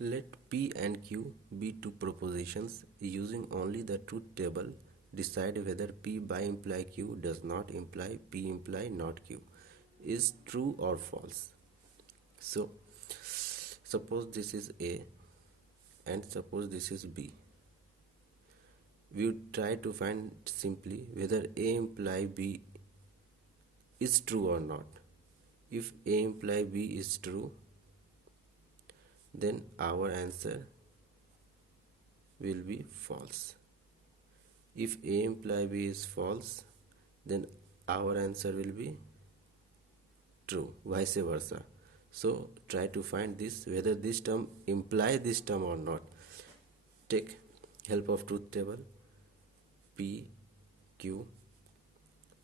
Let P and Q be two propositions. Using only the truth table, decide whether P by imply Q does not imply P imply not Q is true or false. So, suppose this is A and suppose this is B. We would try to find simply whether A imply B is true or not. If A imply B is true, then our answer will be false. If A imply B is false, then our answer will be true, vice versa. So try to find this whether this term imply this term or not. Take help of truth table. P, Q,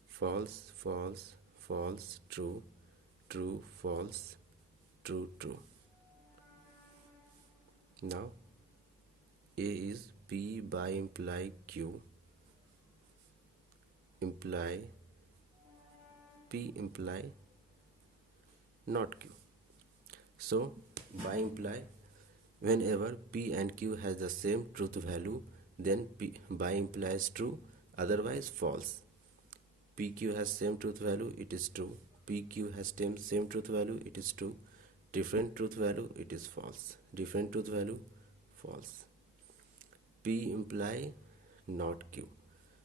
false, false, false, true, true, false, true, true. Now A is P by imply Q imply P imply not Q. So by imply, whenever P and Q has the same truth value, then P by implies true, otherwise false. PQ has same truth value, it is true. PQ has same truth value, it is true. Different truth value, it is false. Different truth value, false. P imply not Q.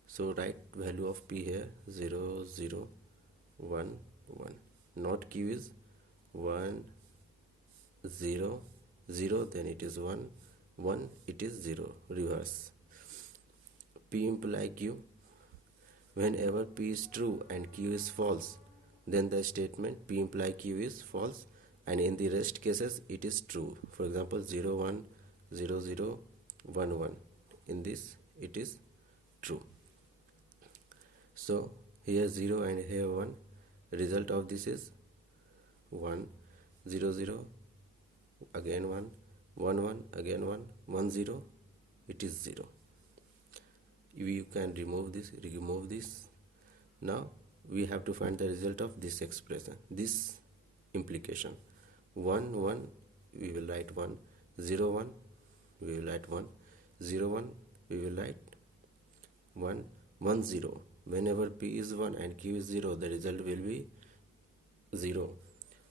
So write value of P here 0, 0, 1, 1. Not Q is 1, 0, 0, then it is 1, 1, it is 0, reverse. P imply Q. Whenever P is true and Q is false, then the statement P imply Q is false, and in the rest cases it is true. For example, 0, 1, 0, 0, 1, 1. In this it is true. So here 0 and here 1. Result of this is 1, 0, 0, again 1, 1, 1, again 1, 1, 0, it is 0. You can remove this. Now we have to find the result of this expression, this implication. 1, 1, we will write 1, 0, 1, we will write 1, 0, 1, we will write 1, 1, 0. Whenever P is 1 and Q is 0, the result will be 0.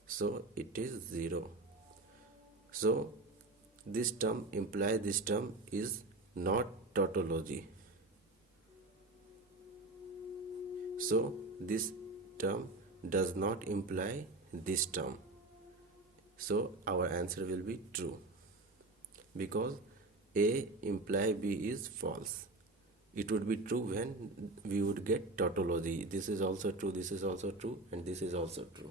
So it is 0. So this term implies this term is not tautology. So this term does not imply this term. So our answer will be true, because A imply B is false. It would be true when we would get tautology. This is also true, this is also true, and this is also true.